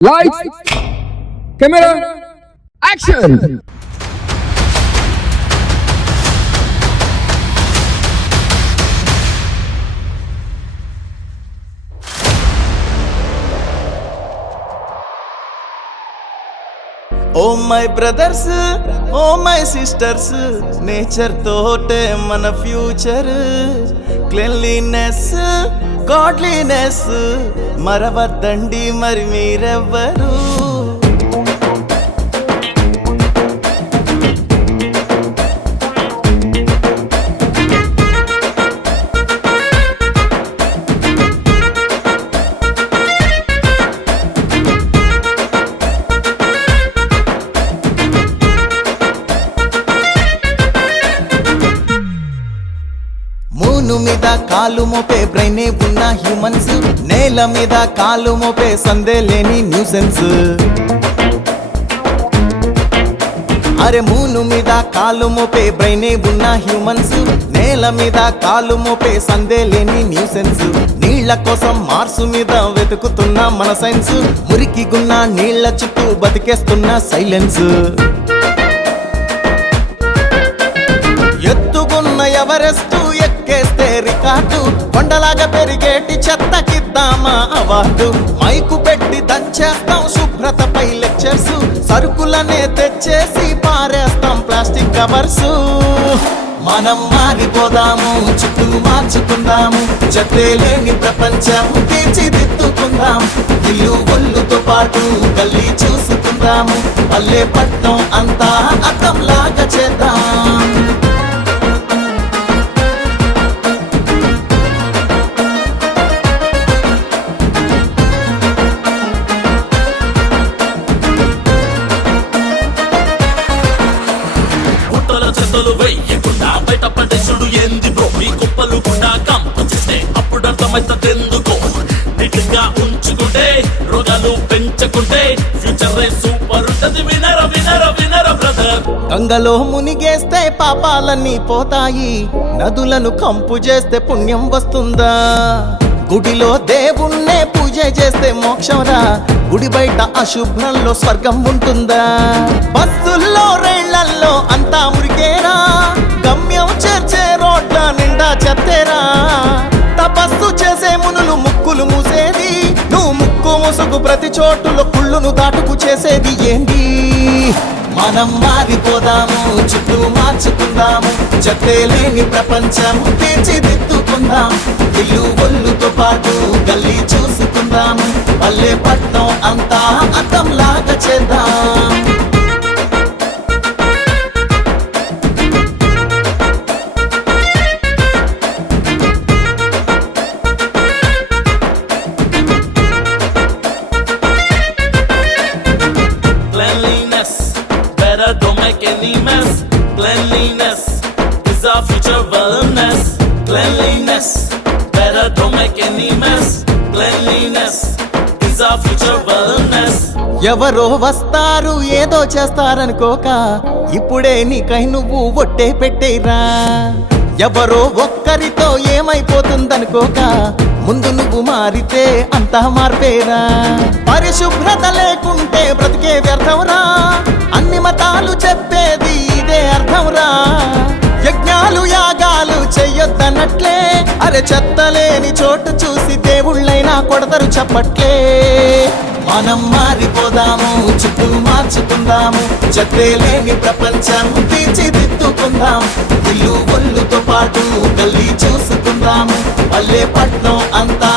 Lights, camera, action! Oh my brothers, oh my sisters, nature తోటే మన future. Cleanliness, godliness మరవద్దండి మరి మీరెవ్వరు. మూను మీద కాలు మోపే బ్రెయినే ఉన్న హ్యూమన్స్, నేల మీద కాలు మోపే సందే లేని న్యూసెన్స్. అరే మూను మీద కాలు మోపే బ్రెయినే ఉన్న హ్యూమన్స్, నేల మీద కాలు మోపే సందే లేని న్యూసెన్స్. నీళ్ల కోసం మార్సు మీద వెతుకుతున్న మన సైన్స్, మురికి గున్న నీళ్ల చుట్టూ బతికేస్తున్న సైలెన్స్. ఎత్తుగున్న ఎవరెస్ట్ ఎక్కేస్తే రికార్డు, కొండలాగా పెరిగేటి చెత్తకిద్దామా అవార్డు. మైకు పెట్టి దంచేస్తాం శుభ్రతపై లెక్చర్స్, సరుకులనే తెచ్చేసి పారేస్తాం ప్లాస్టిక్ కవర్స్. మనం మారిపోదాము, చుట్టూ మార్చుకుందాము, చెత్తే లేని ప్రపంచం తీర్చిదిద్దుకుందాం. ఇల్లు ఒళ్ళుతో పాటు గల్లీ చూసుకుందాము, పల్లె పట్నం అంతా అద్దంలాగా చేద్దాం. చెత్తలు వెయ్యకుండా బయట పడేసుడు ఏంది బ్రో? మీ కుప్పలు కూడా కంపు చేస్తే అప్పుడు అర్థమైతెందుకో. నీట్గా ఉంచుకుంటే రోగాలు పెంచుకుంటే ఫ్యూచర్ సూపర్ ఉంటది. వినర వినర వినర బ్రదర్. గంగలో మునిగేస్తే పాపాలన్నీ పోతాయి, నదులను కంపు చేస్తే పుణ్యం వస్తుందా? గుడిలో దేవుణ్ణే పూజ చేస్తే మోక్షంరా, గుడి బయట అశుభ్రంలో స్వర్గం ఉంటుందా? బస్సుల్లో రైళ్లల్లో అంతా మురికేరా, గమ్యం చేర్చే రోడ్ల నిండా చెత్తేరా. తపస్సు చేసే మునులు ముక్కులు మూసేది, నువ్వు ముక్కు ముసుగు ప్రతి చోటులో కుళ్ళును దాటుకు చేసేది ఏంటి? మనం మారిపోదాము, చుట్టూ మార్చుకుందాము, చెత్తే లేని ప్రపంచం తీర్చిదిద్దుకుందాం. ఇల్లు ఒళ్ళుతో పాటు గల్లీ చూసుకుందాము, పల్లె పట్నం అంతా అద్దంలాగా చేద్దాం. Cleanliness, better don't make any mess. Cleanliness is our future wellness. Cleanliness, better don't make any mess. Cleanliness is our future wellness. ఎవరో వస్తారు ఏదో చేస్తారనుకోక, ఇప్పుడే నీకై నువ్వు ఒట్టే పెట్టేరా. ఎవరో ఒక్కరితో ఏమైపోతుందనుకోక, ముందు నువ్వు మారితే అంతా మార్పేరా. పరిశుభ్రత లేకుంటే బ్రతికే వ్యర్థంరా, అన్ని మతాలు చెప్పేది ఇదే అర్థంరా. యజ్ఞాలు యాగాలు చెయ్యొద్దన్నట్లే, అరే చెత్తలేని చోటు చూసి దేవుళ్ళైనా కొడతారు చప్పట్లే. మనం మారిపోదాము, చుట్టూ మార్చుకుందాము, చెత్తే లేని ప్రపంచం తీర్చిదిద్దుకుందాం. ఇల్లు ఒళ్ళుతో పాటు గల్లీ చూసుకుందాము, పల్లె పట్నం అంతా